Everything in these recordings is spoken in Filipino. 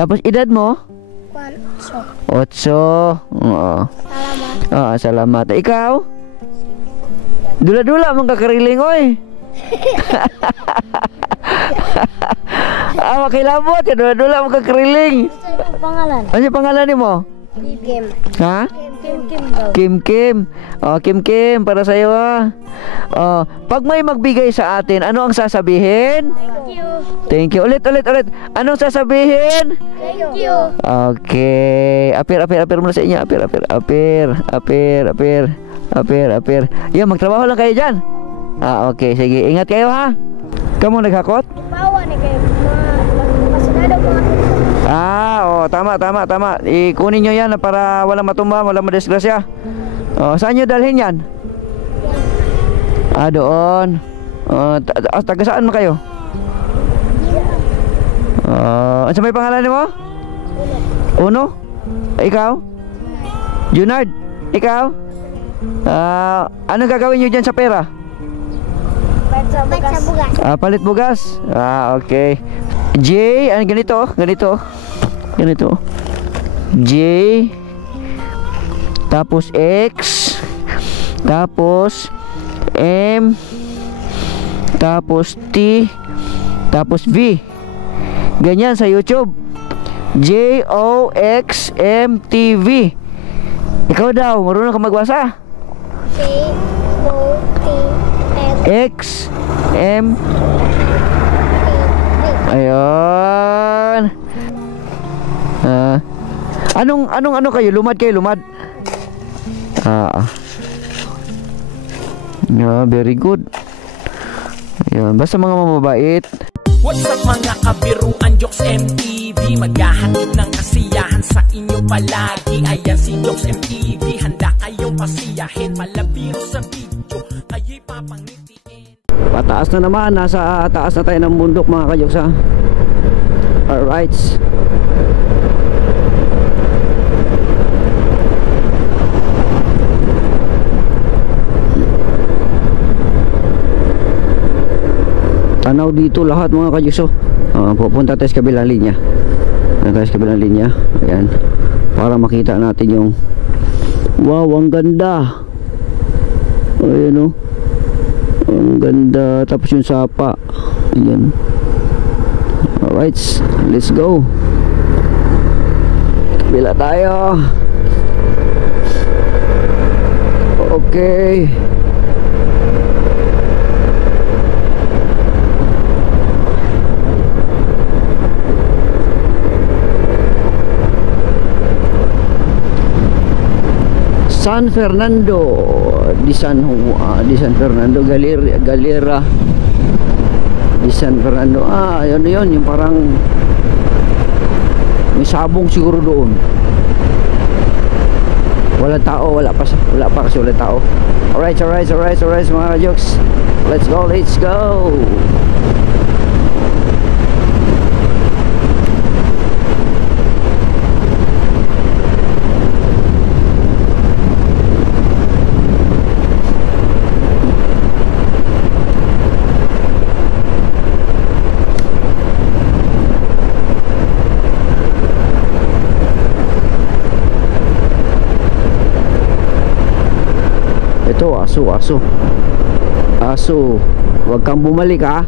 Tapos edad mo? 8. Oo. Salamat. Salamat. Ikaw? Dula-dula mong kakariling, oy. Makilabot ka, dula-dula mong kakariling. Ano pangalan? Ano yung pangalan ni mo? Kim. Ha? Kim daw. Kim. Kim, para sa'yo ha. Pag may magbigay sa atin, ano ang sasabihin? Thank you. Thank you. Ulit. Anong sasabihin? Thank you. Okay. Apir muna sa inyo. Apir. Yan, magtrabaho lang kayo dyan. Okay. Sige. Ingat kayo ha. Kamu naghakot? Bawa ni kayo. Masunado mga. Tama. Ikunin nyo yan para walang matumba, walang madisgrasya. Saan nyo dalhin yan? Doon. Taga saan mo kayo? Ano may pangalan mo? Uno? Ikaw? Junard? Ikaw? Ano gagawin nyo dyan sa pera? Ba't sa bugas. Palit bugas? Okay. J, ganito. J, tapos X, tapos M, tapos T, tapos V. Ganyan sa YouTube. JOXMTV. Ikaw daw, marunong ka magbasa? XM. Ayun. Anong kayo? Lumad kayo, lumad. Very good. Ayun, basta mga mamabait. What's up mga kabiruan, Jokes MTV, maghahatid ng kasiyahan sa inyo palagi. Ayan si Jokes MTV, handa kayong pasiyahin. Malabiro sa video, kayo'y papangitiin. Pataas na naman, nasa taas na tayo ng bundok mga ka-Jokes ha. Alright. Tanaw dito lahat mga ka-Jokes. Pupunta tayo sa kabilang linya. Ayan. Para makita natin yung wow, ang ganda. Ayan o. Ang ganda. Tapos yung sapa. Ayan. Alright, let's go. Bila tayo. Okay. San Fernando di San Fernando Galera di San Fernando. Yun yung parang may sabong siguro doon. Wala pa kasi wala tao. Alright mga Jokes. Let's go. Aso, wag kang bumalik ha.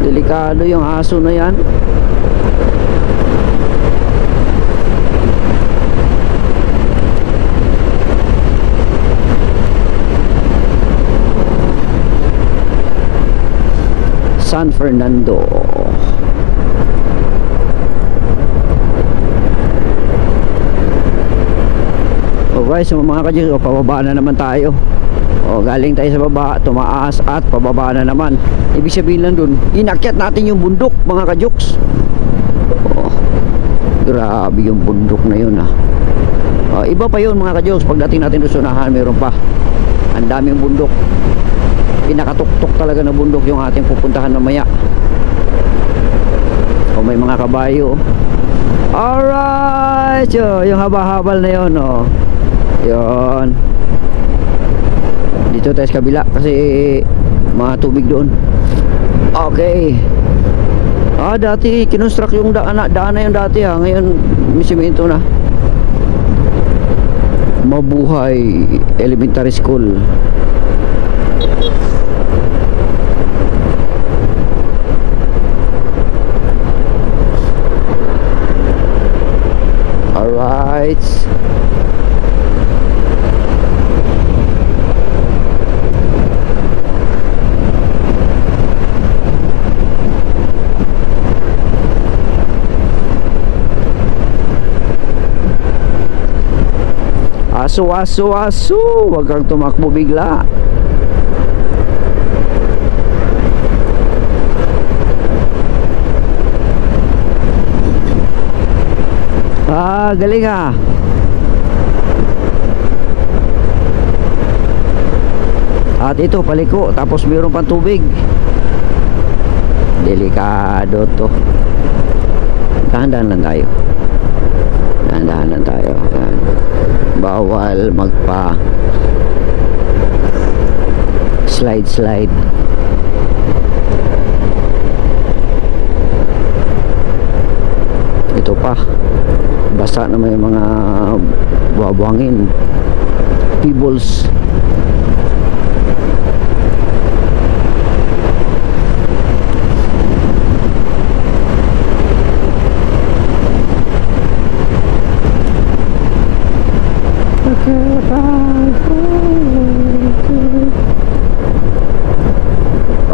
Delikado yung aso na yan. San Fernando. Alright, so mga ka-Jokes, pababa na naman tayo. Galing tayo sa baba, tumaas at pababa na naman. Ibig sabihin lang dun, inakyat natin yung bundok mga ka-Jokes. Grabe yung bundok na yun iba pa yun mga ka-Jokes. Pagdating natin doon sa unahan, mayroon pa. Ang daming bundok. Pinakatuktok talaga na bundok yung ating pupuntahan mamaya. May mga kabayo. Alright, yung haba-habal na yun yun. Dito tayo sa kabila kasi mga tubig doon. Okay. Dati kinonstruct yung daan na yung dati ha. Ngayon may simento na. Mabuhay Elementary School. Alright. Aso, aso, aso. Huwag kang tumakbo bigla. Galing ah. At ito paliko, tapos mayroon pang tubig. Delikado to. Dahan-dahan lang tayo. Dahan-dahan lang tayo. Ayan. Bawal magpa slide. Ito pa. Basta na may mga buwabangin. Pebbles.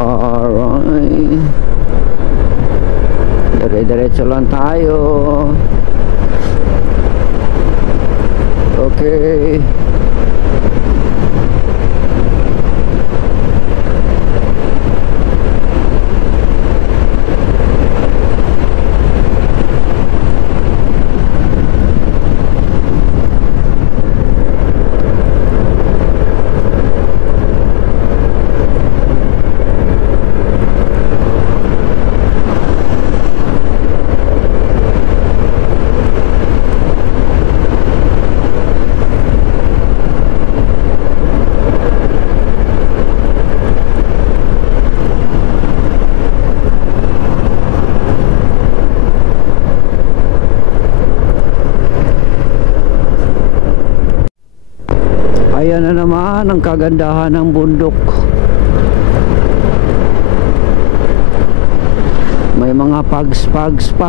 Alright. Dire-diretso lang tayo. Okay. Ayan na naman ang kagandahan ng bundok. May mga pags pa.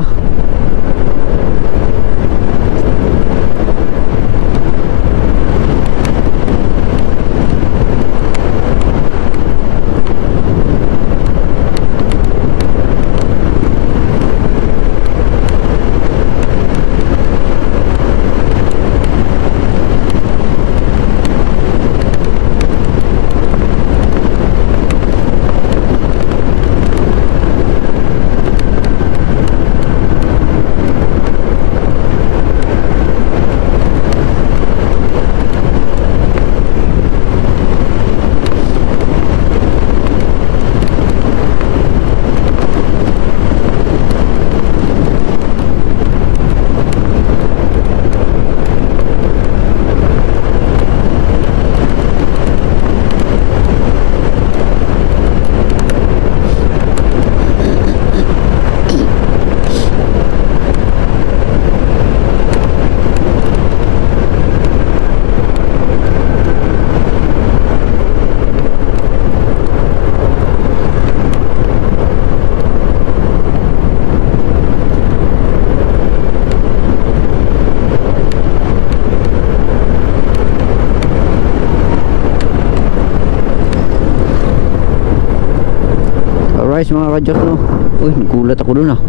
Alright mga kadyos, no? Uy, nagulat ako dun ah.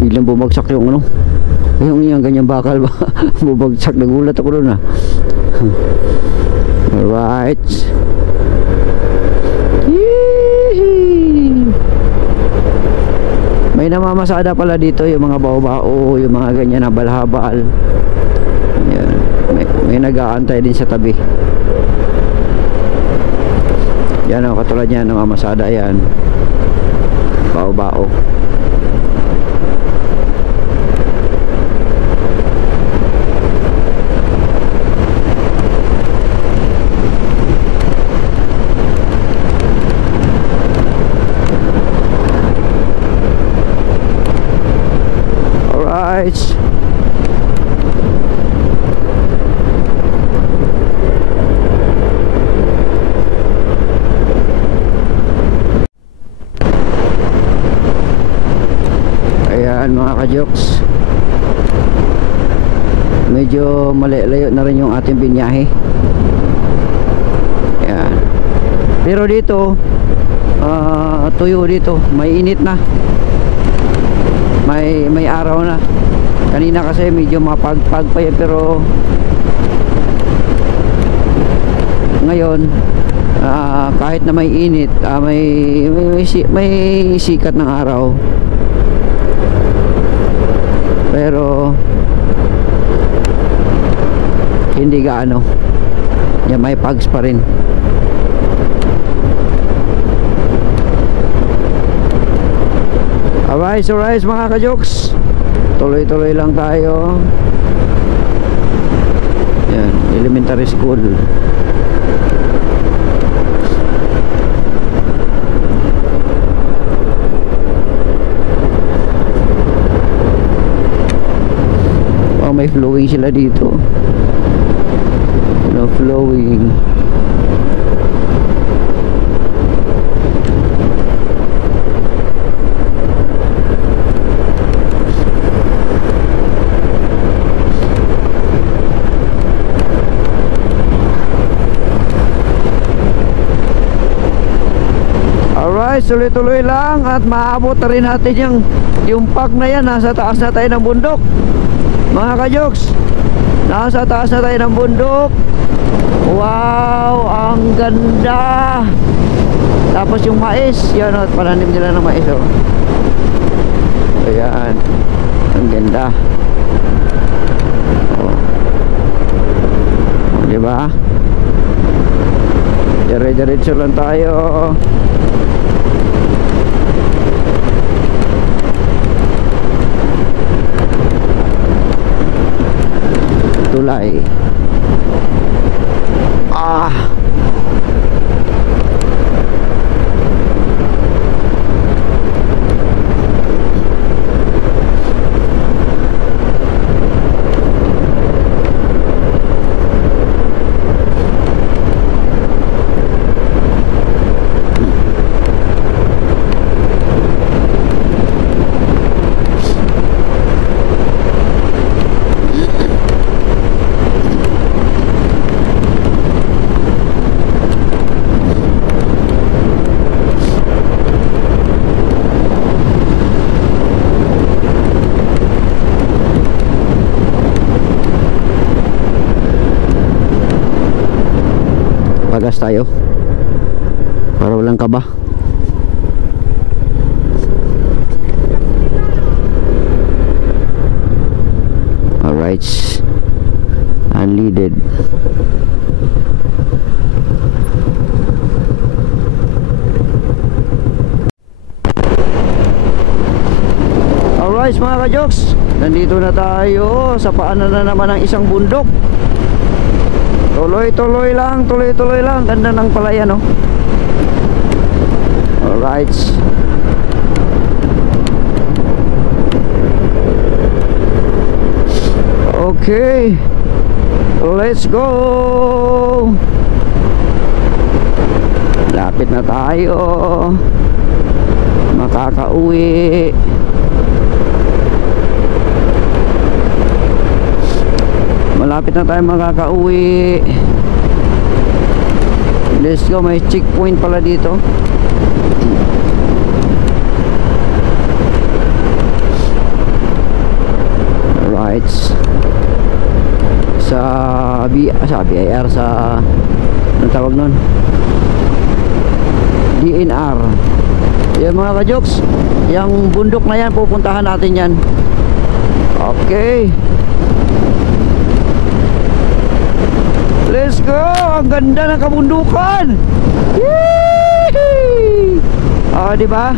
Biglang bumagsak yung ano, yung ganyang bakal ba. Bumagsak, nagulat ako dun ah. Alright. May namamasada pala dito, yung mga bao-bao, yung mga ganyan na balhabal. Ayan. May nag-aantay din sa tabi. Yan o, katulad yan, namamasada yan. Bao-bao. ka-jokes. Medyo malayo na rin yung ating binyahe. Yan. Pero dito tuyo dito, may init na, may araw na. Kanina kasi medyo mapagpag pa yun, pero ngayon kahit na may init, may sikat ng araw, pero hindi gaano yan, may pags pa rin. Alright mga ka-jokes, tuloy-tuloy lang tayo. Yan, elementary school. Oh, may flowing sila dito. No flowing. Alright, tuloy-tuloy lang at maabot na rin natin yung park na yan. Nasa taas na tayo ng bundok, mga ka-jokes. Nasa taas na tayo ng bundok. Wow, ang ganda. Tapos yung mais, yan o, pananim nila ng mais o. Ayan, ang ganda. O, diba? Dire-diretso lang tayo. Tulay. Pagas tayo para walang kaba. Alright, unleaded. Alright mga ka-jokes, nandito na tayo sa paanan na naman ng isang bundok. Tuloy-tuloy lang, tuloy-tuloy lang. Ganda ng palayan, no? Alright. Okay, let's go. Lapit na tayo makakauwi. Malapit na tayo makakauwi. Let's go, may checkpoint pala dito. Alright. Sa BIR, sa anong tawag nun? DNR. Yan mga ka-jokes, yung bundok na yan, pupuntahan natin yan. Okay, let's go! Ang ganda ng kabundukan! Yee! Oh, di ba?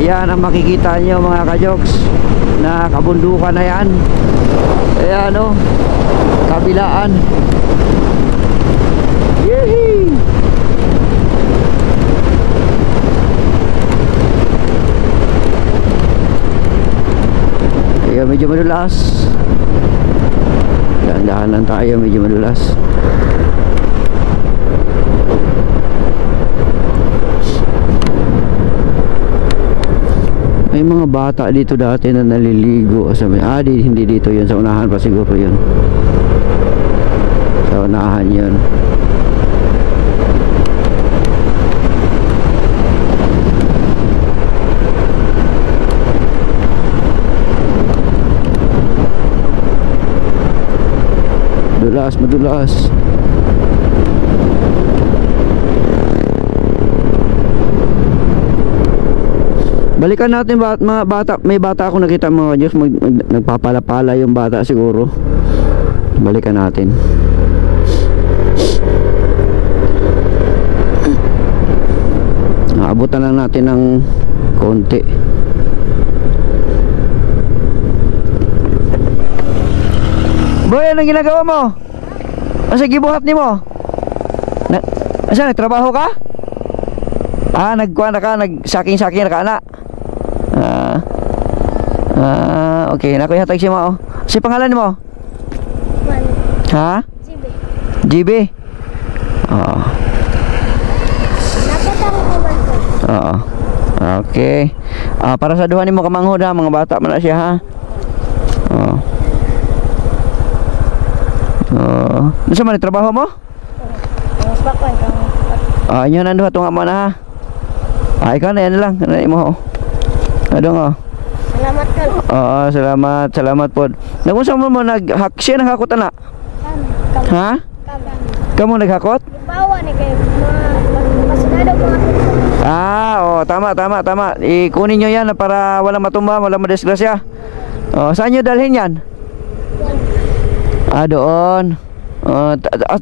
Ayan ang makikita nyo mga ka-jokes, na kabundukan na yan. Ayan o, kabilaan. Yee! Ayan, medyo madulas. Dahan-dahan lang tayo, medyo madulas. May mga bata dito dati na naliligo. Hindi dito yun. Sa unahan pa siguro yun. Sa unahan yun. Madulas. Balikan natin mga bata. May bata ako nakita mga Diyos. Nagpapala-pala yung bata siguro. Balikan natin. Naabutan lang natin ng konti. Boy, anong ginagawa mo? Asa gibuhat nimo? Asa nagtrabaho ka? Nagkuha na ka, nagsaking-saking na ka na. Okay, nakuhatag si mo. Si pangalan mo? Man. Ha? GB. GB? Oo. Nakatang ko ba ito? Oo. Okay. Para sa duha nimo kamanghod ha, mga bata man na siya ha. Oo. Nasa man trabaho mo? Mas bakwan kang. Inyo nando tunga mo na ha. Ikaw na yan lang. Ano mo? Adong Salamat ka. Oo, salamat po. Nagunsa mo naghak siya naghakot na? Ha? Kamu naghakot? Bawa ni kay mga pasinado mga Tama. Ikunin nyo yan para walang matumba, walang madisgrasya. Saan nyo dalhin yan? Doon.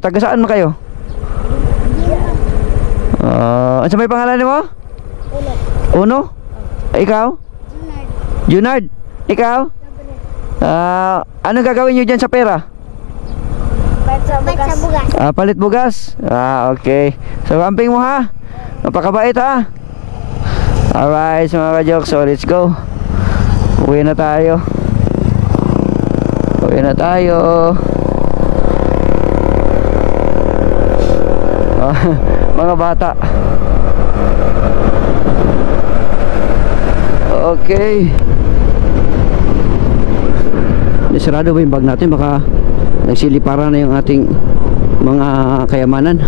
Taga saan mo kayo? Ano may pangalan mo? Uno? Ikaw? Junard. Ikaw? Anong gagawin nyo dyan sa pera? Ba't sa bugas. Palit bugas? Okay. So, amping mo ha. Napakabait ha. Alright, mga ka-jokes. So, let's go. Uwi na tayo. Mga bata. Okay. Sarado ba yung bag natin? Baka nagsiliparan na yung ating mga kayamanan.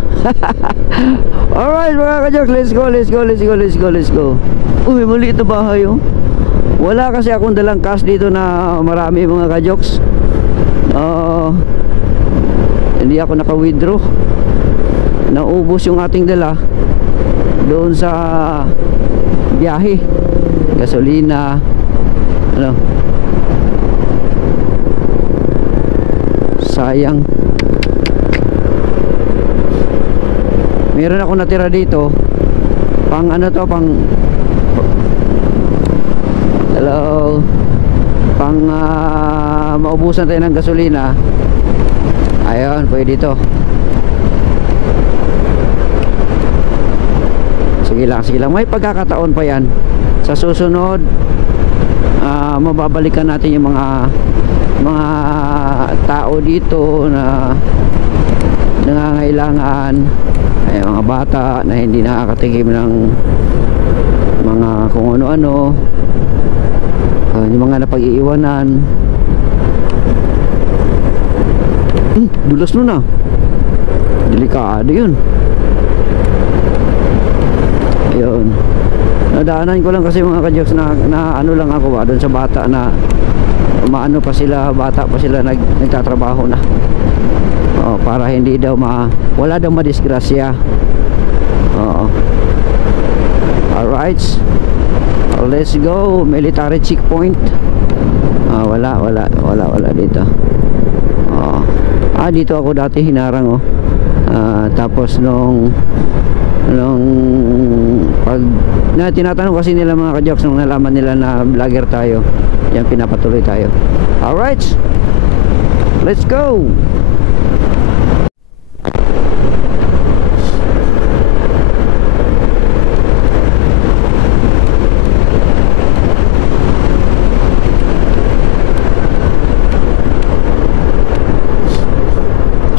Alright mga ka-jokes, let's go. Uy, muli ito bahay oh. Wala kasi akong dalang cash dito na marami mga ka-jokes. Hindi ako naka-withdraw. Naubos yung ating dala doon sa biyahe, gasolina, sayang. Meron ako natira dito pang maubusan tayo ng gasolina. Ayun, pwede dito. Sige lang, may pagkakataon pa yan. Sa susunod mababalikan natin yung mga tao dito na nangangailangan, mga bata na hindi nakakatikim ng mga kung ano-ano, yung mga napag-iiwanan. Dulas nun delikado yun. Ayun, nadaanan ko lang kasi mga ka-jokes na ano lang ako doon sa bata na bata pa sila nagtatrabaho na. Para hindi daw wala daw madisgrasya. Alright, let's go. Military checkpoint. Wala dito. Dito ako dati hinarang tapos nung pag tinatanong kasi nila mga ka-jokes, nung nalaman nila na vlogger tayo, yan pinapatuloy tayo. Alright, let's go.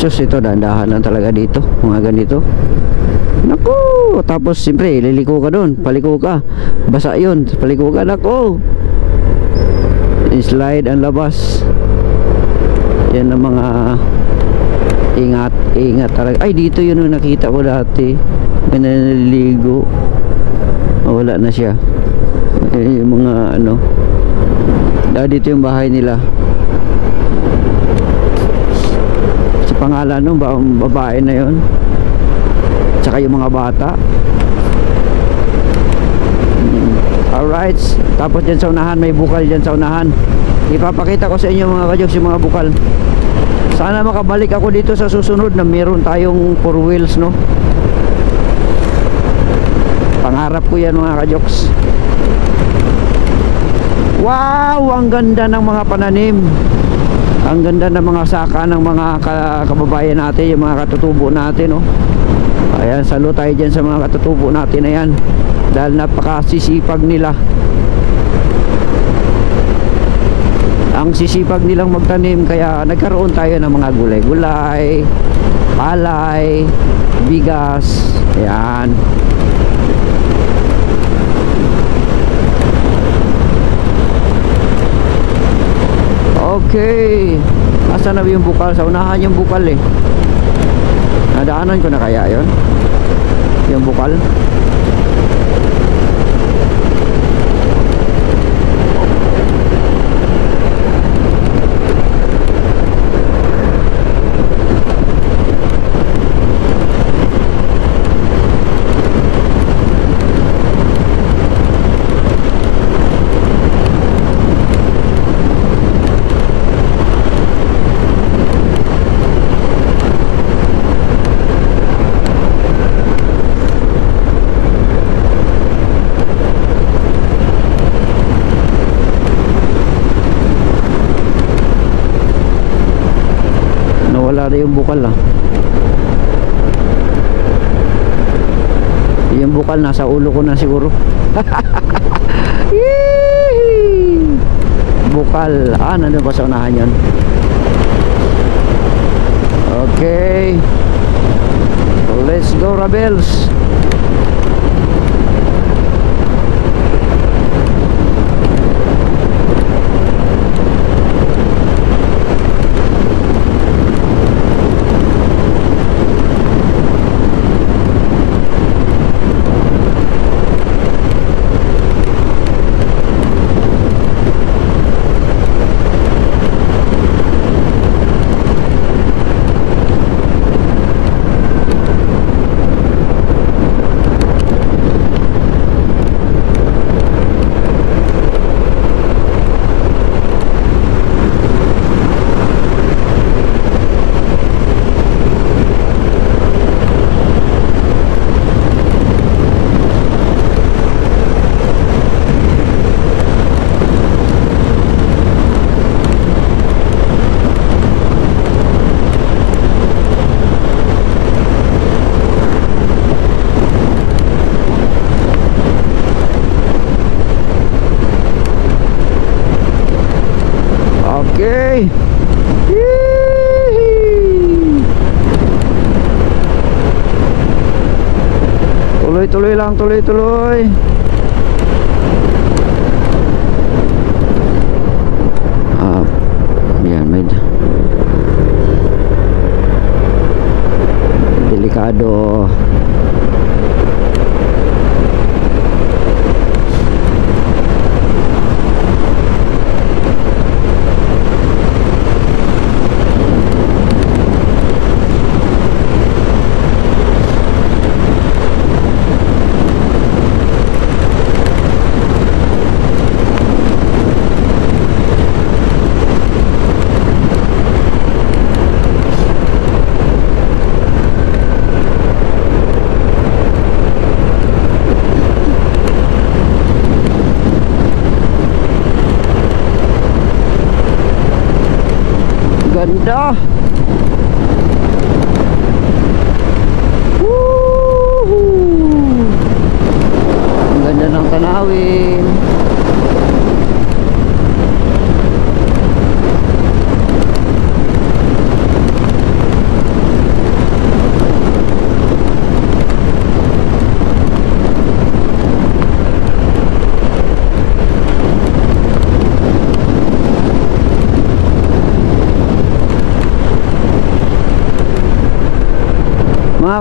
Diyos, ito dahan-dahan lang talaga dito, mga ganito. Naku, tapos siyempre liliko ka doon, paliko ka, basa yun, paliko ka, naku, slide ang labas. Yan ang mga ingat talaga. Ay, dito yun yung nakita ko dati, may naliligo. Wala na siya. Yung mga ano, dito yung bahay nila. Sa pangalan ng babae na yon, tsaka yung mga bata. Alright, tapos dyan sa unahan, may bukal dyan sa unahan. Ipapakita ko sa inyo mga kajoks yung mga bukal. Sana makabalik ako dito sa susunod na meron tayong 4 wheels, no? Pangarap ko yan mga kajoks. Wow, ang ganda ng mga pananim. Ang ganda ng mga saka ng mga kababayan natin, yung mga katutubo natin, no? Ayan, salut tayo dyan sa mga katutubo natin na yan, dahil napakasisipag nila. Ang sisipag nilang magtanim, kaya nagkaroon tayo ng mga gulay-gulay, palay, bigas. Ayan. Okay, asa na yung bukal? Sa unahan yung bukal eh. Nadaanan ko na kaya yon, yung bukal. Wala na yung bukal ah. Yung bukal nasa ulo ko na siguro. Bukal. Ah, nandun pa sa unahan yun. Okay, let's go Rebels. Okay. Tuloy-tuloy lang, tuloy-tuloy. Yan, may delikado. Ganda. Woohoo! Ang ganda ng tanawin.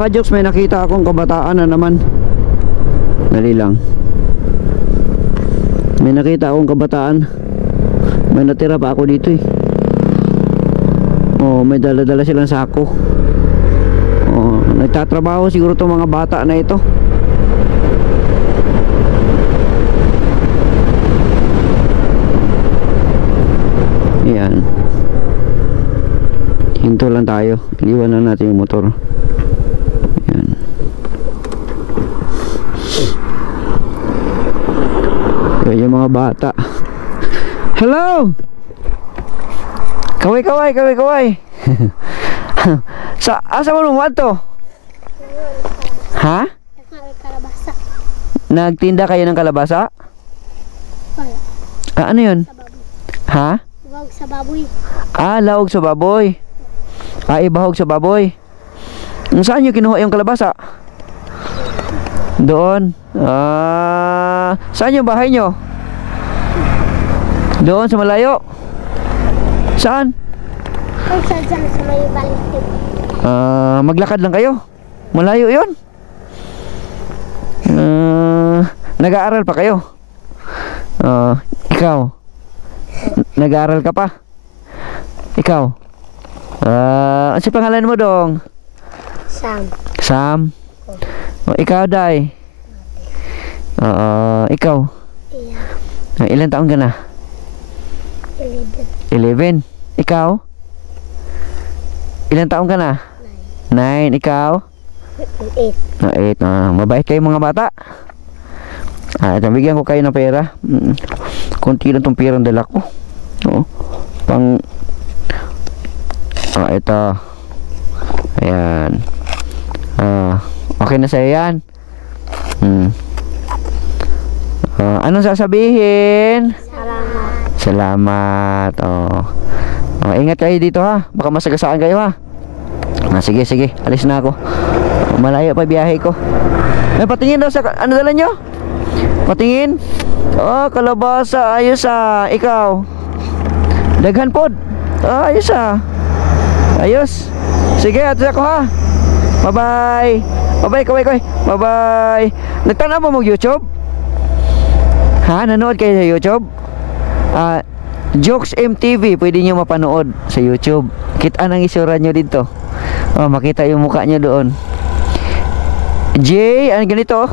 mga ka-jokes, may nakita akong kabataan na naman. Dali lang. May nakita akong kabataan. May natira pa ako dito eh. Oh, may dala-dala silang sako. Oh, nagtatrabaho siguro itong mga bata na ito. Yan. Hinto lang tayo. Iwan na natin yung motor. Yan. Yan yung mga bata. Hello! Kaway, kaway, kaway, kaway. Asa mo nung to? Ha? Kalabasa. Nagtinda kayo ng kalabasa? Wala. Ano yun? Sa baboy. Ha? Ibahog sa baboy. Laog sa baboy. Ibahog sa baboy. Saan nyo kinuha yung kalabasa? Doon. Saan yung bahay nyo? Doon sa malayo. Saan? Ay, saan sa may baliktib. Maglakad lang kayo. Malayo yun. Nag-aaral pa kayo? Ikaw? Nag-aaral ka pa? Ikaw? Ano si pangalan mo dong? Sam. Sam? Ikaw, Day? Ikaw? Iya. Ilan taon ka na? 11. Ikaw? Ilan taon ka na? 9. Ikaw? 8. 8. Mabait kayo mga bata. Bigyan ko kayo ng pera. Kunti lang tong perang dala ko. Pang ito. Ayan. Okay na sa'yo yan. Anong sasabihin? Salamat. Ingat kayo dito ha. Baka masagasaan kayo ha. Sige, sige. Alis na ako. Malayo pa biyahe ko. Patingin daw sa ano dala nyo? Patingin. Kalabasa. Ayos Ikaw? Daghan pod. Ayos Ayos. Sige, ato ako ha. Bye-bye. Bye-bye, kaway. Bye-bye. Nagtanaw mo YouTube? Ha? Nanood kayo sa YouTube? Jokes MTV, pwede nyo mapanood sa YouTube. Kita ang isura nyo dito. Makita yung mukha nyo doon. Ganito.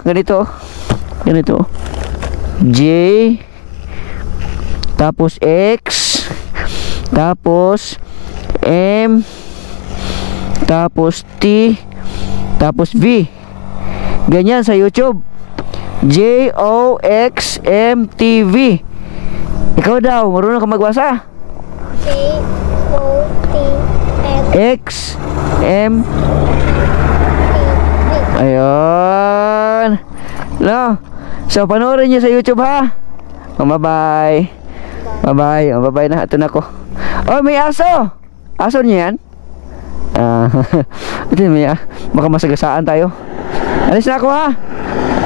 J, tapos X, tapos M, tapos T, tapos V. Ganyan sa YouTube. JOXMTV. Ikaw daw, marunong ka magbasa? JOXM. Ayun. So, panoorin nyo sa YouTube ha. Bye-bye. Bye-bye na. Ito na ko. May aso. Aso niyo yan? Ito may baka masagasaan tayo. Alis na ako ha.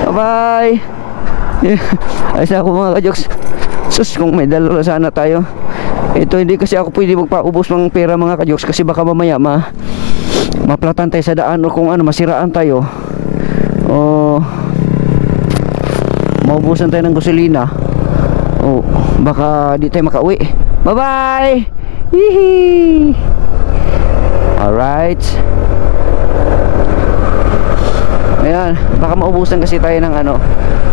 Bye-bye. Alis na ako mga ka-jokes. Sus, kung may dalawa sana tayo. Ito, hindi kasi ako pwede magpaubos ng pera mga ka-jokes, kasi baka mamaya maplatan tayo sa daan, o kung masiraan tayo, o maubusan tayo ng gasolina, o baka di tayo makauwi. Bye-bye. Hihi. Alright. Ayan, baka maubusan kasi tayo ng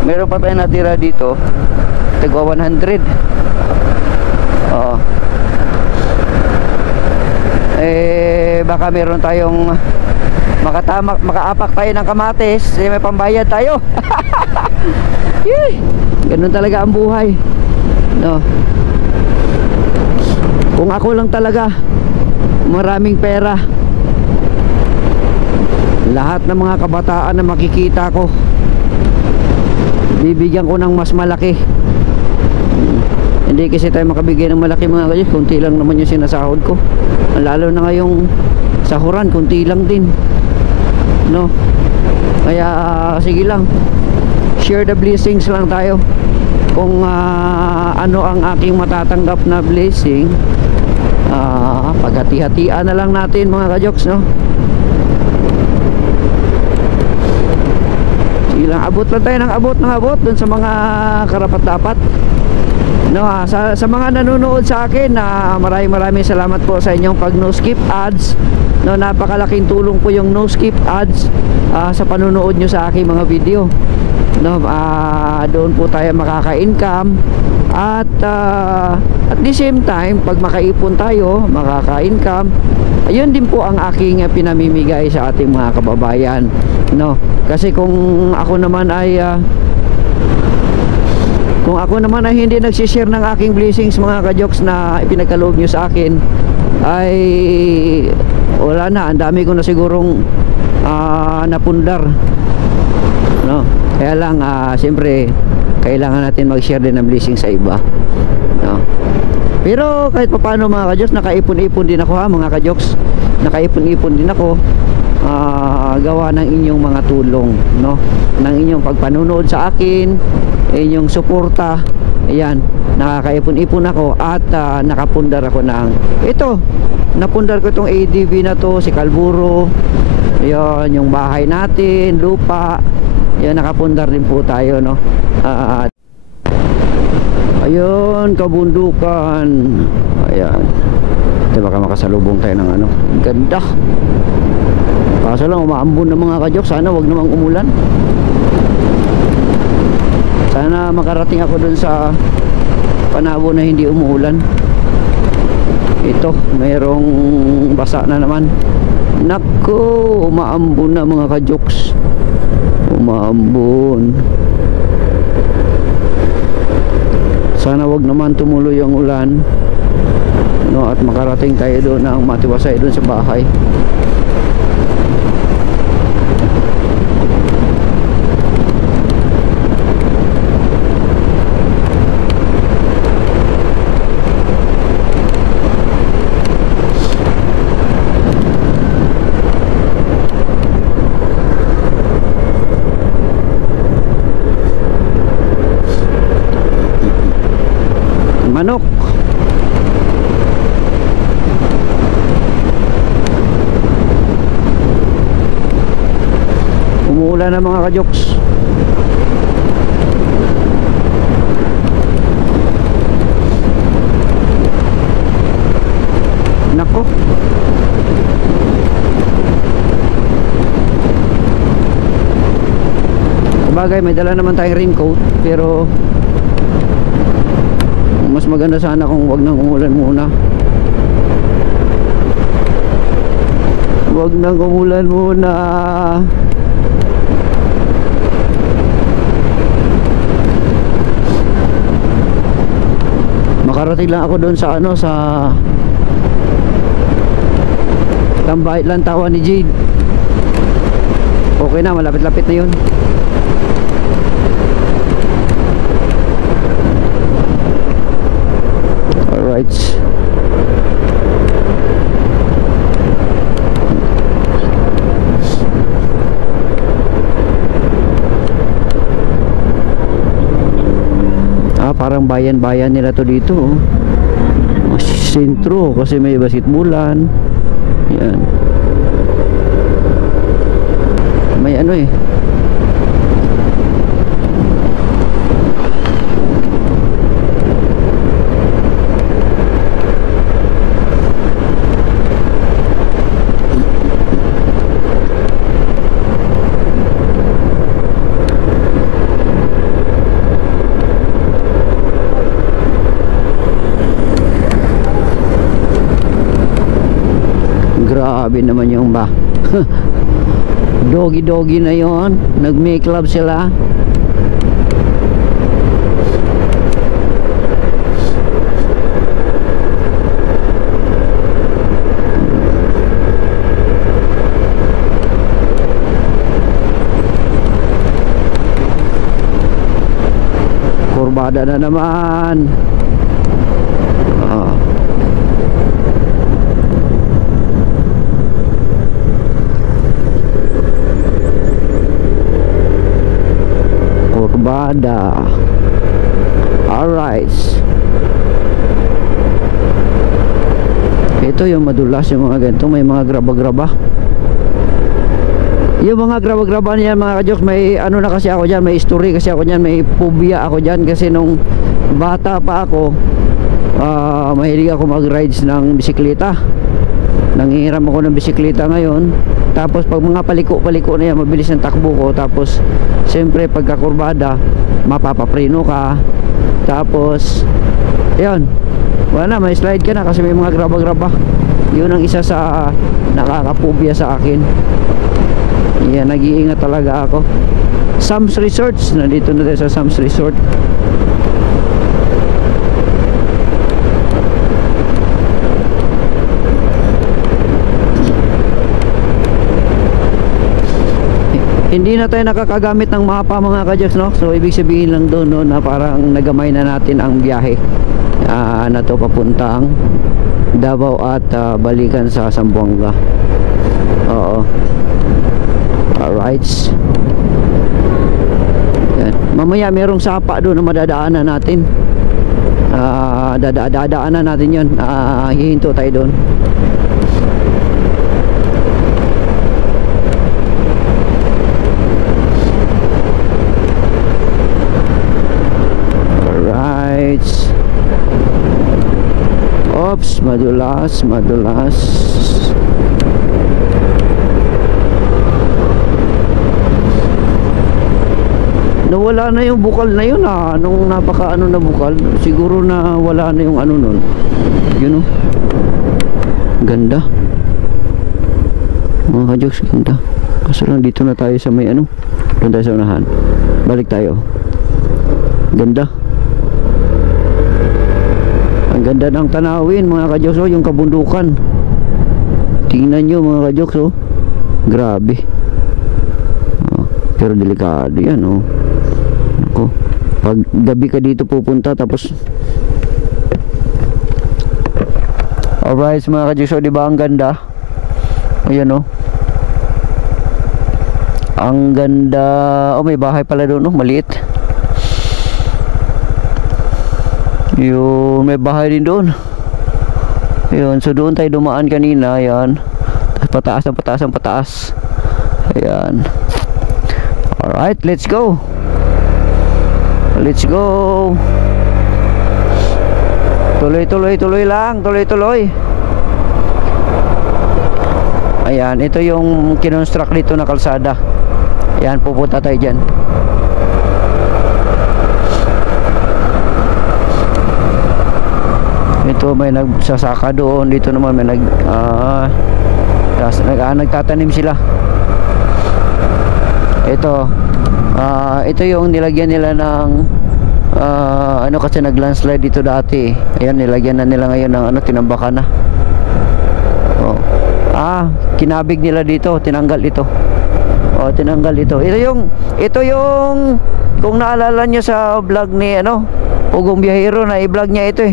meron pa tayo natira dito, tagwa 100. Baka meron tayong makaapak tayo ng kamatis, may pambayad tayo. Ganun talaga ang buhay, no? Kung ako lang talaga maraming pera, lahat ng mga kabataan na makikita ko, bibigyan ko ng mas malaki. Hindi kasi tayo makabigay ng malaki mga kajos, kunti lang naman yung sinasahod ko. Lalo na ngayong sahuran, kunti lang din, no? Kaya sige lang, share the blessings lang tayo. Kung ano ang aking matatanggap na blessing, paghati-hatian na lang natin mga kajoks, no? lang. Abot lang tayo ng abot dun sa mga karapat-dapat. No, sa mga nanonood sa akin, maraming salamat po sa inyong pag no skip ads. No, napakalaking tulong po yung no skip ads sa panonood nyo sa aking mga video. No, doon po tayo makaka-income at at the same time, pag makaipon tayo, makaka-income. Ayun din po ang aking pinamimigay sa ating mga kababayan. No, kasi kung ako naman ay hindi nagsishare ng aking blessings mga ka-jokes na ipinagkaloob nyo sa akin, ay wala na, ang dami ko na sigurong napundar, no? Kaya lang siyempre kailangan natin mag-share din ng blessings sa iba, no? Pero kahit paano mga ka-jokes, nakaipon-ipon din ako mga ka-jokes, nakaipon-ipon din ako gawa ng inyong mga tulong, no? Ng inyong pagpanunood sa akin, inyong suporta. Ayan, nakakaipon-ipon ako at nakapundar ako ng ito, napundar ko itong ADV na to, si Kalburo. Ayan, yung bahay natin, lupa. Ayan, nakapundar din po tayo, no? Ayun, kabundukan. Ayan, ito baka makasalubong tayo ng ano, ganda. Kaso lang umaambon ng mga ka-jokes, sana wag namang umulan. Sana makarating ako dun sa panabo na hindi umuulan. Ito, mayroong basa na naman. Nako, umaambon na mga ka-jokes. Umaambon. Sana wag naman tumuloy ang ulan, no, at makarating tayo doon ng matiwasay doon sa bahay. Manok. Umuulan na mga ka-jokes. Nako. Sabagay, may dala naman tayong raincoat, pero mas maganda sana kung wag nang umulan muna. Wag nang umulan muna. Makarating lang ako doon sa ano, sa Tambay Lantawan ni Jade. Okay na, malapit-lapit na yun. Alright. Parang bayan-bayan nila to dito, oh. Sentro kasi may basketbulan. Yan. May ano eh, grabe naman yung doggy na yon, nag-make love sila. Kurbada na naman. Kurbada. Alright. Ito yung madulas, yung mga ganito, may mga graba-graba. Yung mga graba-graban yan mga kajoks, may ano na kasi ako dyan, may history kasi ako dyan, may phobia ako dyan. Kasi nung bata pa ako, mahilig ako mag-rides ng bisikleta. Nangihiram ako ng bisikleta ngayon. Tapos pag mga paliko-paliko na yan, mabilis ang takbo ko. Tapos siyempre pagkakurbada, mapapapreno ka. Tapos yun, wala na, may slide ka na kasi may mga graba-graba. Yun ang isa sa nakakapobia sa akin. Yan, nag-iingat talaga ako. Sam's Resorts, nandito na tayo sa Sam's Resort. Hindi na tayo nakakagamit ng mapa mga kajoks, no? So ibig sabihin lang doon, no, na parang nagamay na natin ang biyahe na to papuntang Davao at balikan sa Zamboanga. Oo. Alright. Yan. Mamaya merong sapa doon na madadaanan natin. Dadaanan natin yun. Hihinto tayo doon. Alright. Oops, madulas. Nawala na yung bukal na yun nung napaka ano na bukal. Siguro na wala na yung ano nun. Yun ganda. Mga kajoks, ganda. Kaso lang dito na tayo sa may ano. Doon tayo sa unahan. Balik tayo. Ganda. Ang ganda ng tanawin mga kajoks, yung kabundukan. Tingnan nyo mga kajoks, grabe. Pero delikado yan pag gabi ka dito pupunta tapos. Alright mga kajoks, diba ang ganda? Ayan ang ganda. May bahay pala doon maliit. Yun, may bahay din doon. Ayun, so doon tayo dumaan kanina. Ayan, pataas. Ayan. Alright, let's go. Tuloy lang. Ayan, ito yung kinonstruct dito na kalsada. Ayan, pupunta tayo dyan. Ito may nagsasaka doon. Dito naman may nagtatanim sila. Ito yung nilagyan nila ng kasi nag-landslide dito dati. Ayan, nilagyan na nila ngayon ng tinambakan na. Kinabig nila dito, tinanggal ito. Ito yung kung naalala nyo sa vlog ni Ugong Biyahero, na i-vlog niya ito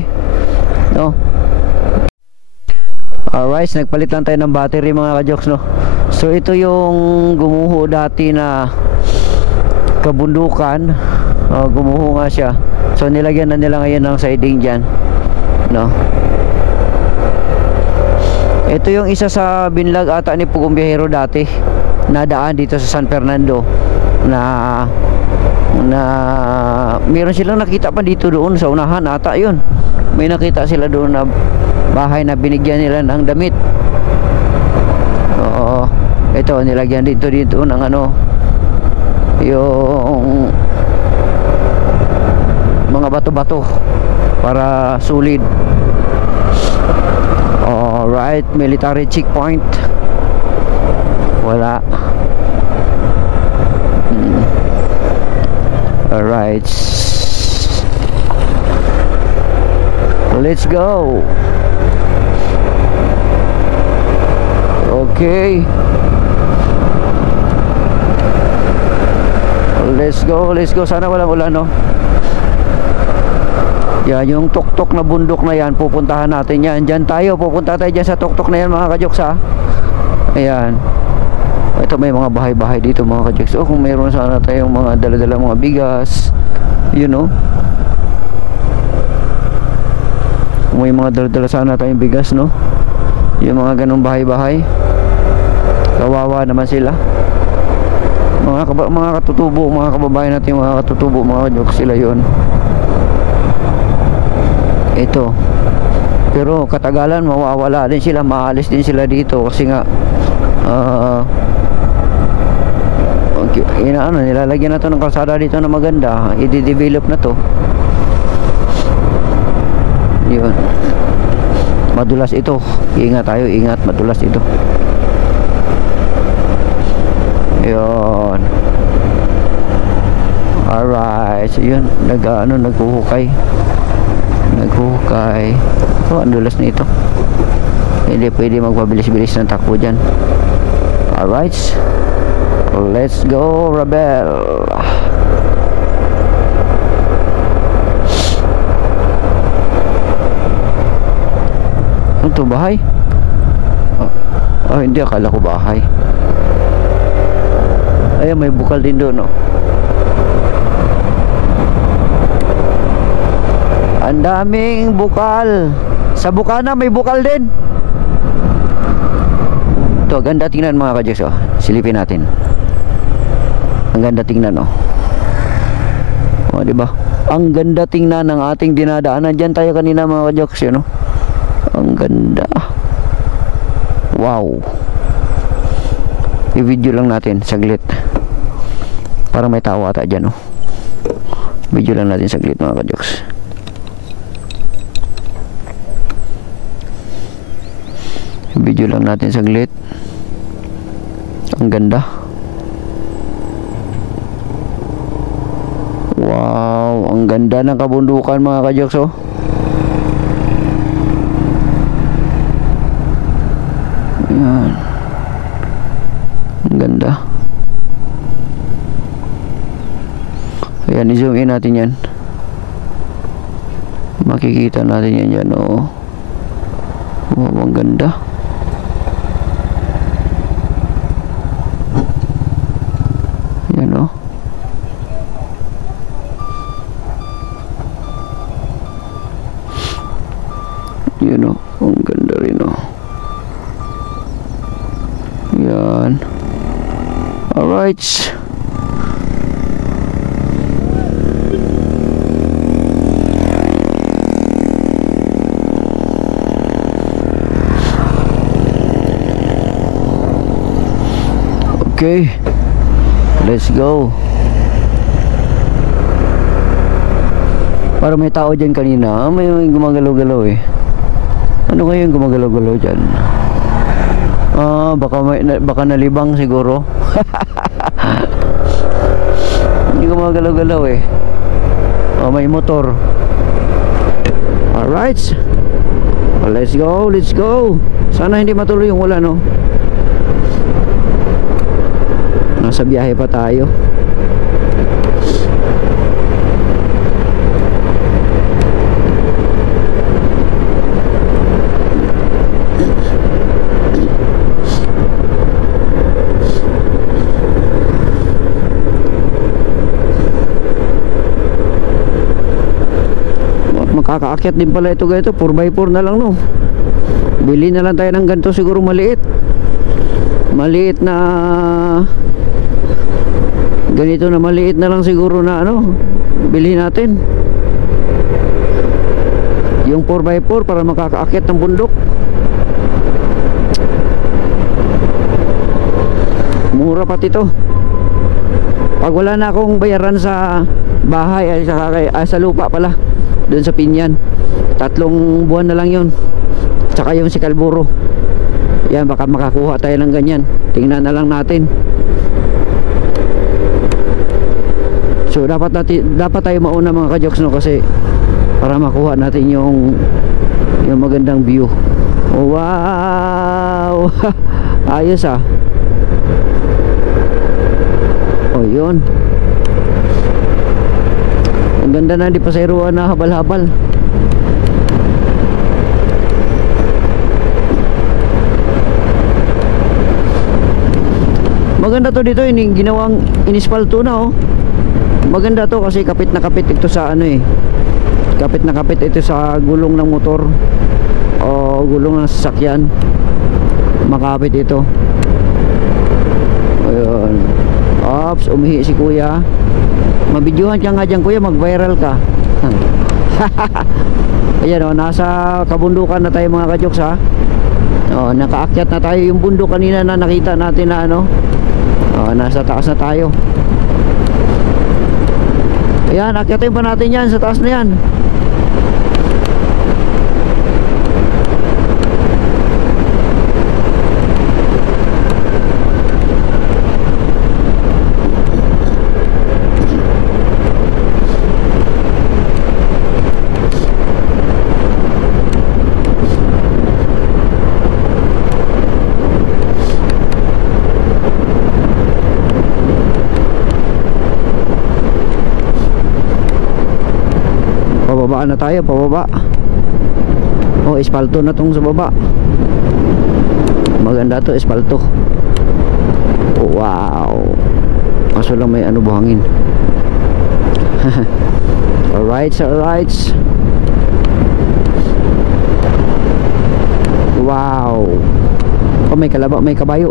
Alright, nagpalit lang tayo ng battery mga kajoks, So ito yung gumuho dati na kabundukan. Gumuho nga siya. So nilagyan na nila ngayon ng siding dyan, Ito yung isa sa binlag ata ni Pugong Biyahero dati, nadaan dito sa San Fernando, na meron silang nakita pa dito doon sa unahan ata. Yun, may nakita sila doon na bahay na binigyan nila ng damit. Ito nilagyan dito ng yung mga bato-bato para solid. Alright, military checkpoint. Wala. Alright, let's go. Okay, let's go. Sana walang ulan, Yan, yung tuktok na bundok na yan, pupuntahan natin yan. Pupunta tayo dyan sa tuktok na yan mga kajoks, Ayan. Ito may mga bahay-bahay dito mga kajoks. Kung mayroon sana tayong mga dala-dala mga bigas, kung may mga dala-dala sana tayong bigas, yung mga ganong bahay-bahay, kawawa naman sila. mga katutubo, mga kababayan natin, mga katutubo, mga jokes, sila yon. Ito. Pero katagalan mawawala din sila, maalis din sila dito kasi nga nilalagyan na to ng kalsada dito na maganda, i-develop na to. Yun. Madulas ito. Ingat tayo, ingat, madulas ito. Yun. Alright. So yun, naghuhukay. Oh, ang dulas na ito. Hindi pwede magpabilis-bilis ng takbo dyan. Alright. Let's go, Rebel. Ano to, bahay? Oh, hindi, akala ko bahay. Ayan, may bukal din doon, no? Ang daming bukal. Sa bukana may bukal din. Ito, ganda tingnan mga ka-Joks, oh. Silipin natin. Ang ganda tingnan, oh. Oh, di ba? Ang ganda tingnan ng ating dinadaanan. Diyan tayo kanina mga ka-Joks, yun, oh. Ang ganda. Wow. I-video lang natin saglit. Para may tao ata dyan, oh. Video lang natin saglit mga ka-Joks. Video lang natin saglit. Ang ganda. Wow, ang ganda ng kabundukan mga ka-Joks, oh. Ayan. Ang ganda. Ayan, i-zoom in natin yan. Makikita natin yan dyan, oh. Wow, ang ganda. Yan, oh. Yan, oh. Ang ganda rin, oh. Yan. Alright. Okay. Let's go. Para may tao dyan kanina. May gumagalaw-galaw eh. Ano kayo yung gumagalaw-galaw dyan? Baka nalibang siguro. Hindi gumagalaw-galaw eh. May motor. Alright. Let's go, let's go. Sana hindi matuloy yung ulan, no? Nasa biyahe pa tayo. Makakaakyat din pala ito ganito, 4x4 na lang, no? Bili na lang tayo ng ganito, siguro maliit na ganito na maliit na lang siguro na ano, bilhin natin yung 4x4 para makakaakyat ng bundok. Mura pati to. Pag wala na akong bayaran sa bahay sa lupa pala doon sa Pinyan, 3 buwan na lang yun, tsaka yung si Kalburo. Yan, baka makakuha tayo ng ganyan. Tingnan na lang natin. So dapat tayo mauna mga ka-Joks, no, kasi para makuha natin yung magandang view. Oh, wow. Ayos, ah. Oh, yun. Ang ganda na, di pa sa iruan na habal-habal. Maganda to dito, ginawang inispalto na, oh. Maganda to kasi kapit na kapit ito sa ano eh. Kapit na kapit ito sa gulong ng motor o gulong ng sasakyan. Makapit ito. Ayun. Kapaps, umihi si kuya. Mabidyohan ka nga dyan kuya, mag-viral ka. Ayan o, nasa kabundukan na tayo mga kajoks ha. O, nakaakyat na tayo yung bundok kanina na nakita natin na ano. O, nasa taas na tayo. Ayan, akyatin pa natin yan sa taas na yan. Pababa na tayo, pababa. Oh, espalto na tong sa baba. Maganda to, espalto. Oh, wow. Kaso lang may ano, buhangin. Alright, alright. Wow. Oh, may kalaba, may kabayo.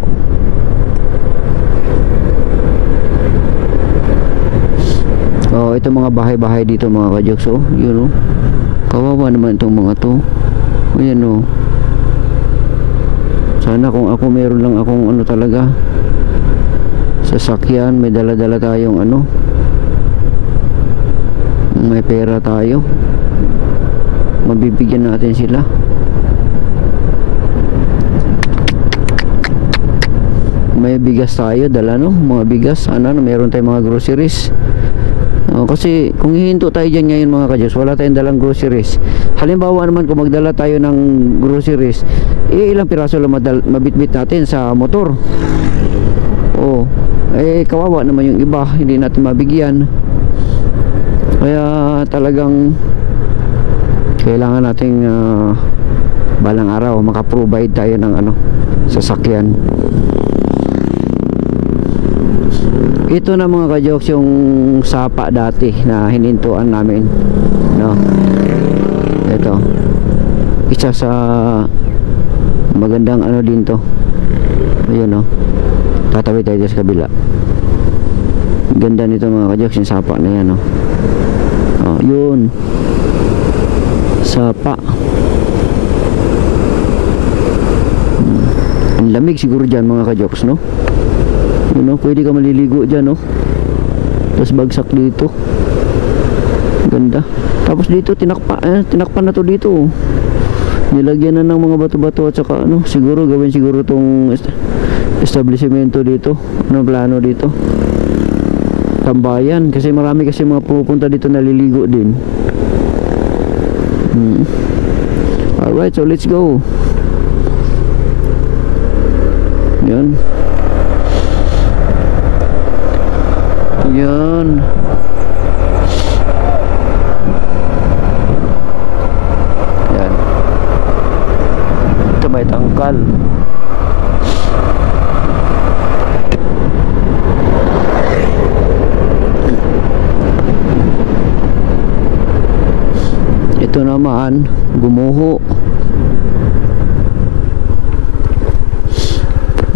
Oh, ito mga bahay-bahay dito mga kajoks. Oh, yun oh. Kawawa naman itong mga to. Oh, yan oh. Sana kung ako meron lang akong ano talaga, sasakyan, may dala-dala tayong ano, may pera tayo, mabibigyan natin sila. May bigas tayo, dala no, mga bigas, ano, meron tayong mga groceries. Kasi kung hihinto tayo dyan ngayon mga kadyos, wala tayong dalang groceries. Halimbawa naman kung magdala tayo ng groceries, ilang piraso lang mabitbit natin sa motor. Oh, kawawa naman yung iba, hindi natin mabigyan. Kaya talagang kailangan nating balang araw makaprovide tayo ng ano, sasakyan. Ito na mga kajoks yung sapa dati na hinintuan namin, no? Ito isa sa magandang ano din to. Ayun, no? Tatabi tayo sa kabila. Ganda nito mga kajoks, yung sapa na yan, no? Oh, yun sapa. Ang lamig siguro dyan mga kajoks, no? You know, pwede ka maliligo dyan, no? Tapos bagsak dito. Ganda. Tapos dito tinakpan na to dito. Nilagyan na ng mga bato-bato at saka ano, siguro gawin siguro tong establishmento dito. Ano plano dito? Tambayan, kasi marami kasi mga pupunta dito naliligo din. Alright, so let's go. Yan. Yan. Yan. Ito may tangkal. Ito naman gumuho.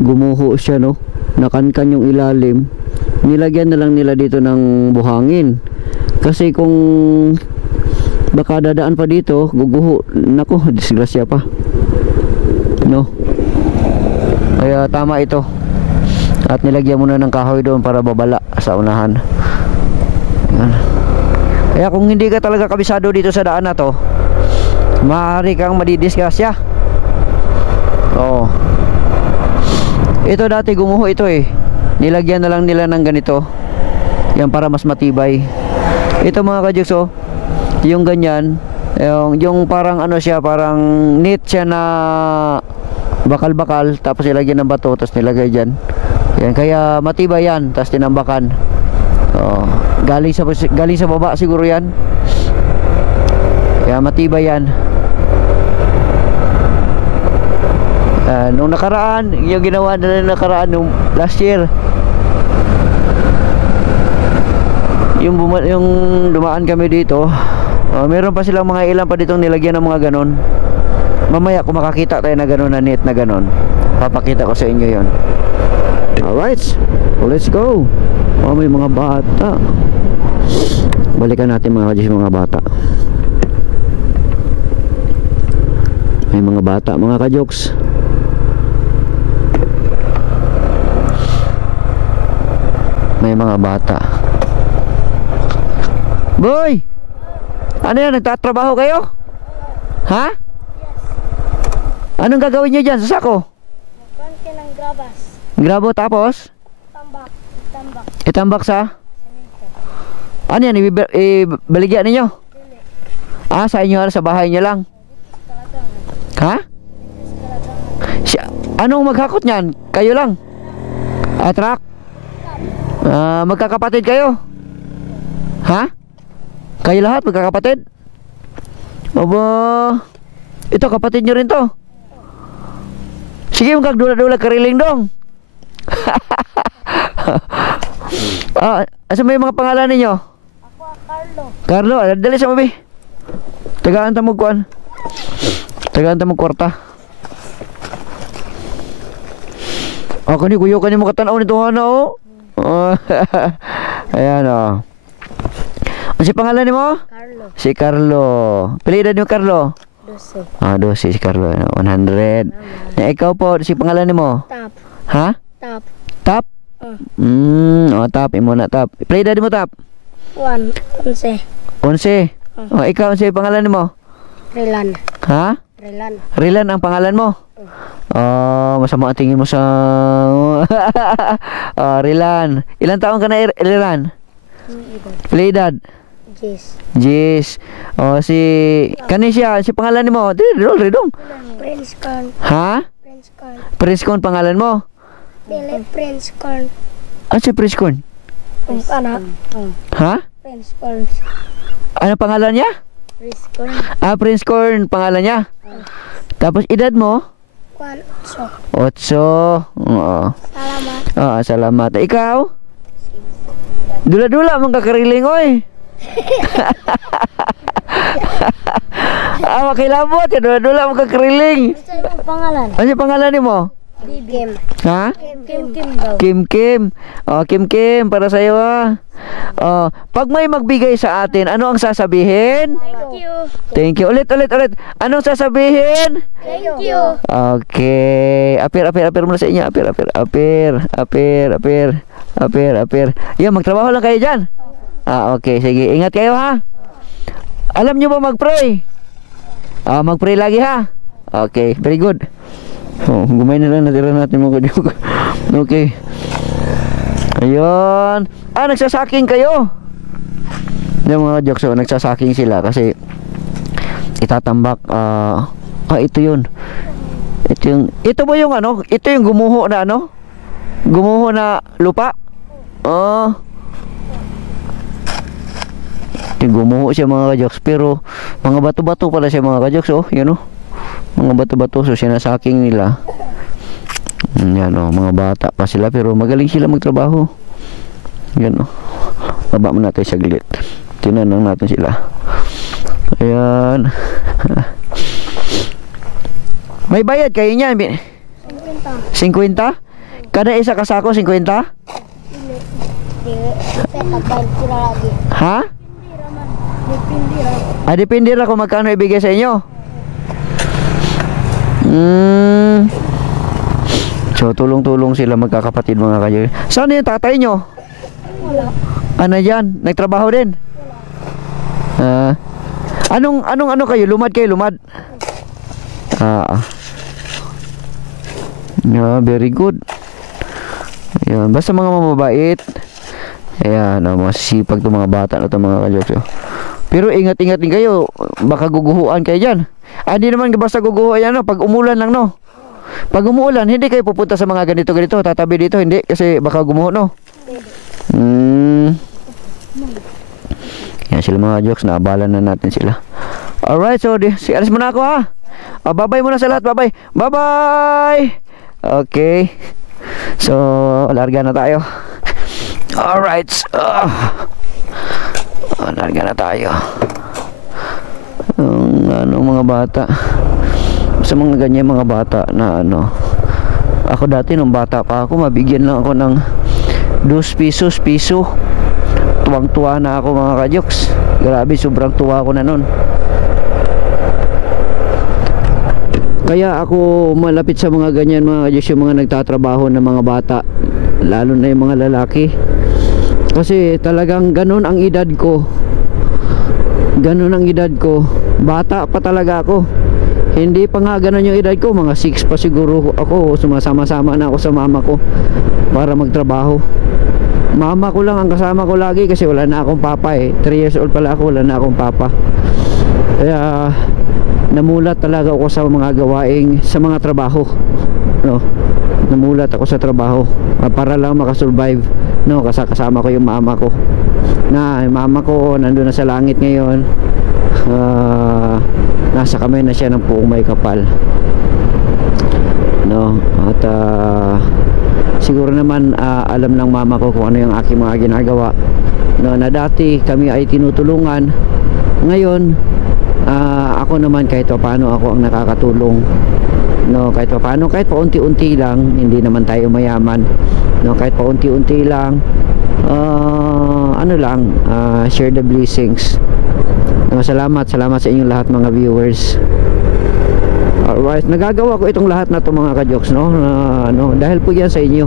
Gumuho siya, no? Nakankan yung ilalim. Nilagyan na lang nila dito ng buhangin. Kasi kung baka dadaan pa dito, guguho. Nako, disgrasya pa. No? Kaya tama ito. At nilagyan muna ng kahoy doon para babala sa unahan. Yan. Kaya kung hindi ka talaga kabisado dito sa daan na to, maaari kang madidisgrasya. Oo. Ito dati gumuho ito eh. Nilagyan na lang nila ng ganito. Yan para mas matibay. Ito mga kajoks, oh, yung ganyan, yung parang ano siya, parang neat siya na bakal-bakal, tapos ilagyan ng bato, tapos nilagay dyan. Yan, kaya matibay yan, tapos tinambakan. Oh, galing sa baba siguro yan. Kaya matibay yan. Nung nakaraan, yung ginawa nila nakaraan nung last year, yung dumaan kami dito, meron pa silang mga ilan pa ditong nilagyan ng mga ganon. Mamaya kung makakita tayo na ganon, na neat na ganon, papakita ko sa inyo yon. Alright, let's go. Oh, may mga bata. Balikan natin mga kadyos, mga bata. May mga bata, mga kajoks. May mga bata. Boy! Ano yan? Nagtatrabaho kayo? Ha? Anong gagawin nyo dyan sa sako? Konti ng grabas. Grabo tapos? Tambak. Tambak. Itambak sa? Ano yan? Ibaligyan ninyo? Ah, sa inyo, sa bahay nyo lang? Ha? Anong maghakot niyan? Kayo lang? Ah, truck? Magkakapatid kayo? Ha? Kayo lahat magkakapatid? Aba, ito kapatid nyo rin to. Sige, magkagdula-dula kariling dong. Asa may mga pangalan ninyo? Ako, Carlo. Carlo, dali sa mabi. Tagaan ta mo kuan. Tagaan ta mo kwarta. Ako ni kuyo kanimo katanaw nito ana oh. Ayan oh. Ano si pangalan nimo? Carlo. Si Carlo. Pili edad niyo Carlo? 12. Ah, 12 si Carlo. 100. Na ikaw po, si pangalan nimo? Tap. Ha? Tap. Tap? Oh, Tap. Imo na Tap. Pili edad mo Tap? 1. 11. 11. Oh, ikaw si pangalan nimo? Relan. Ha? Relan. Rilan ang pangalan mo? Oh, masama ang tingin mo sa Rilan. Ilang taon ka na Rilan? Pili edad? Yes. Jis. Oh, si Kanisha, si pangalan ni mo? Ridong. Prince Corn. Ha? Prince Corn. Priskon pangalan mo? Dili Prince Corn. Ano si Priskon? Anak. Ha? Prince Corn. Ano pangalan niya? Prince Corn. Ah, Prince Corn pangalan niya. Tapos edad mo? 8. 8. Oo. Salamat. Salamat. Ikaw? Dula-dula mong kakariling oy. Makilabot ya, dula-dula mong kakariling. Ano pangalan? Ano yung pangalan ni mo? Kim. Ha? Kim daw. Kim. Oh, Kim para sa iyo ah. Oh, pag may magbigay sa atin, ano ang sasabihin? Thank you. Thank you. Ulit. Anong sasabihin? Thank you. Okay. Apir muna sa inyo. Apir. Yan, magtrabaho lang kayo dyan. Okay. Sige. Ingat kayo ha. Alam nyo ba mag-pray? Mag-pray lagi ha. Okay. Very good. Oh, gumay na lang. Natira natin mga kadyo. Okay. Ayun. Nagsasaking kayo. Yung mga jokes, so, nagsasaking sila kasi itatambak. Ito yun. Ito ba yung ano? Ito yung gumuho na ano? Gumuho na lupa? Gumuho siya mga kajokes. Pero mga bato-bato pala siya mga kajokes. Oh, yan oh. Mga bato-bato. So sinasaking nila. Yan oh, mga bata pa sila. Pero magaling sila magtrabaho. Yan oh. Baba mo natin saglit. Tinanong natin sila. Ayan. May bayad kayo niyan. 50? Kada isa kasako 50? Ha? Depende ra kung magkano ibigay sa inyo. So tulong-tulong sila magkakapatid mga kayo. Saan yung tatay nyo? Wala. Ano yan? Nagtrabaho din? Anong kayo? Lumad kayo? Lumad? Yeah, very good. Ayan, basta mga mababait. Ayan, masisipag itong mga bata na itong mga kajokso. Pero ingat-ingat din kayo. Baka guguhuan kayo dyan. Hindi naman basta guguhuan yan, no? Pag umulan lang, no? Pag umuulan, hindi kayo pupunta sa mga ganito-ganito. Tatabi dito, hindi. Kasi baka gumuho, no? Yan sila mga jokes. Naabala na natin sila. Alright, so alis muna ako ha. Bye-bye muna sa lahat. Bye-bye. Bye-bye. Okay. So, larga na tayo. Alright. Larga na tayo. Mga bata. Sa mga ganyan mga bata na ako dati nung bata pa ako, mabigyan lang ako ng 2 piso. Tuwang-tuwa na ako mga kajoks. Grabe, sobrang tuwa ko na nun. Kaya ako malapit sa mga ganyan mga kajoks, yung mga nagtatrabaho ng mga bata, lalo na yung mga lalaki. Kasi talagang ganun ang edad ko. Ganun ang edad ko. Bata pa talaga ako. Hindi pa nga ganun yung edad ko, mga 6 pa siguro ako. Sumasama-sama na ako sa mama ko para magtrabaho. Mama ko lang ang kasama ko lagi kasi wala na akong papa eh. 3 years old pala ako, wala na akong papa. Kaya namulat talaga ako sa mga gawaing, sa mga trabaho, no? Namulat ako sa trabaho para lang makasurvive, no? Kasama ko yung mama ko. Yung mama ko nandun na sa langit ngayon. Nasa kamay na siya ng Puong May Kapal, no? At siguro naman alam ng mama ko kung ano yung aking mga ginagawa, no? Na dati kami ay tinutulungan, ngayon ako naman kahit paano ako ang nakakatulong, no? Kahit paano, kahit paunti-unti lang, hindi naman tayo mayaman, no? Kahit paunti-unti lang, share the blessings, no? Salamat sa inyong lahat mga viewers. Alright, nagagawa ko itong lahat na to mga kajoks, no? Dahil po yan sa inyo.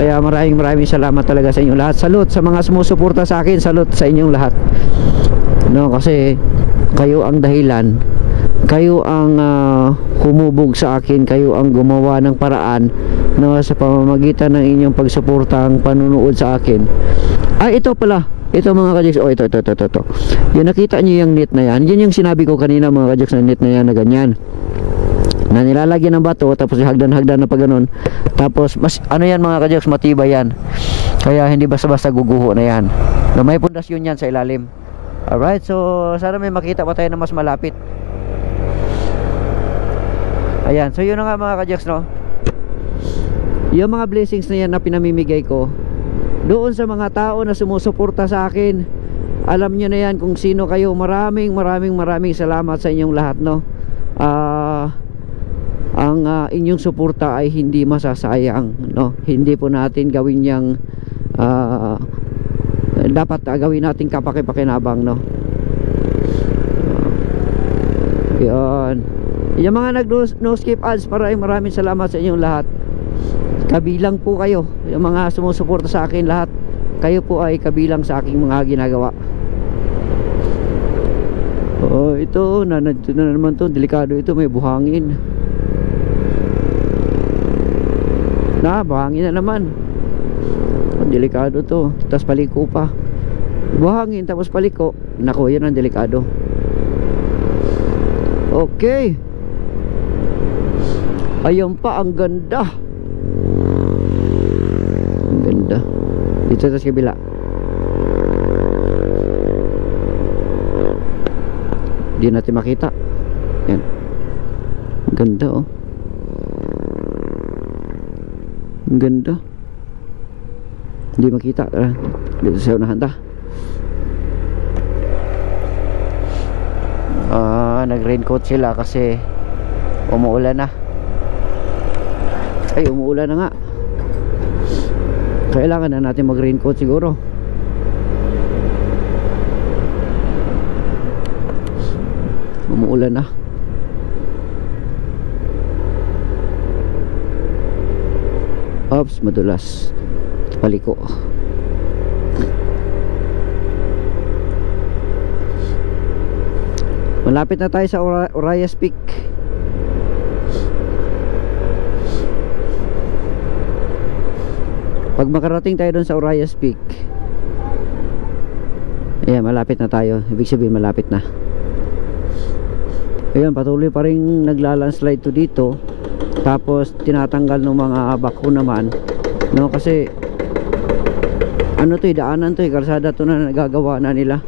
Kaya maraming salamat talaga sa inyong lahat. Salute sa mga sumusuporta sa akin, salute sa inyong lahat, no? Kasi kayo ang dahilan, kayo ang humubog sa akin, kayo ang gumawa ng paraan, no? Sa pamamagitan ng inyong pagsuportang panunood sa akin. Ito pala, ito mga kajoks, ito. Yung nakita niyo yung net na yan, yun yung sinabi ko kanina mga kajoks, na net na yan na ganyan, na nilalagyan ng bato, tapos hagdan-hagdan na pa ganun. Tapos mas yan mga kajoks, matibay yan, kaya hindi basta-basta guguho na yan, no? May pundasyon yan sa ilalim. Alright, so sana may makita pa tayo na mas malapit. Ayan, so yun na nga mga kajoks, no? Yung mga blessings na yan na pinamimigay ko doon sa mga tao na sumusuporta sa akin, alam nyo na yan kung sino kayo. Maraming salamat sa inyong lahat, no? Ang inyong suporta ay hindi masasayang, no? Hindi po natin gawin yang dapat gawin natin kapaki-pakinabang, no? Yan. Yung mga no skip ads, maraming salamat sa inyong lahat. Kabilang po kayo, yung mga sumusuporta sa akin lahat, kayo po ay kabilang sa aking mga ginagawa. Ito na naman to, delikado ito, may buhangin. Buhangin na naman. Delikado to, tapos paliko pa. Buhangin tapos paliko, naku, yan ang delikado. Okay, ayun pa, ang ganda. Ang ganda. Dito sa kabila. Di natin makita. Yan. Ang ganda, oh. Ang ganda. Hindi makita. Dito sa unahan ta. Nag-raincoat sila kasi umuulan na. Ay, umuulan na nga. Kailangan na natin mag-raincoat siguro. Umuulan na. Oops, madulas. Paliko. Malapit na tayo sa Orayas Peak. Pag makarating tayo doon sa Orayas Peak, ayan, malapit na tayo. Ibig sabihin malapit na. Ayan, patuloy pa rin naglalandslide to dito. Tapos tinatanggal ng mga bako naman, no? Kasi ano to, daanan to, kalsada to na nagagawa na nila.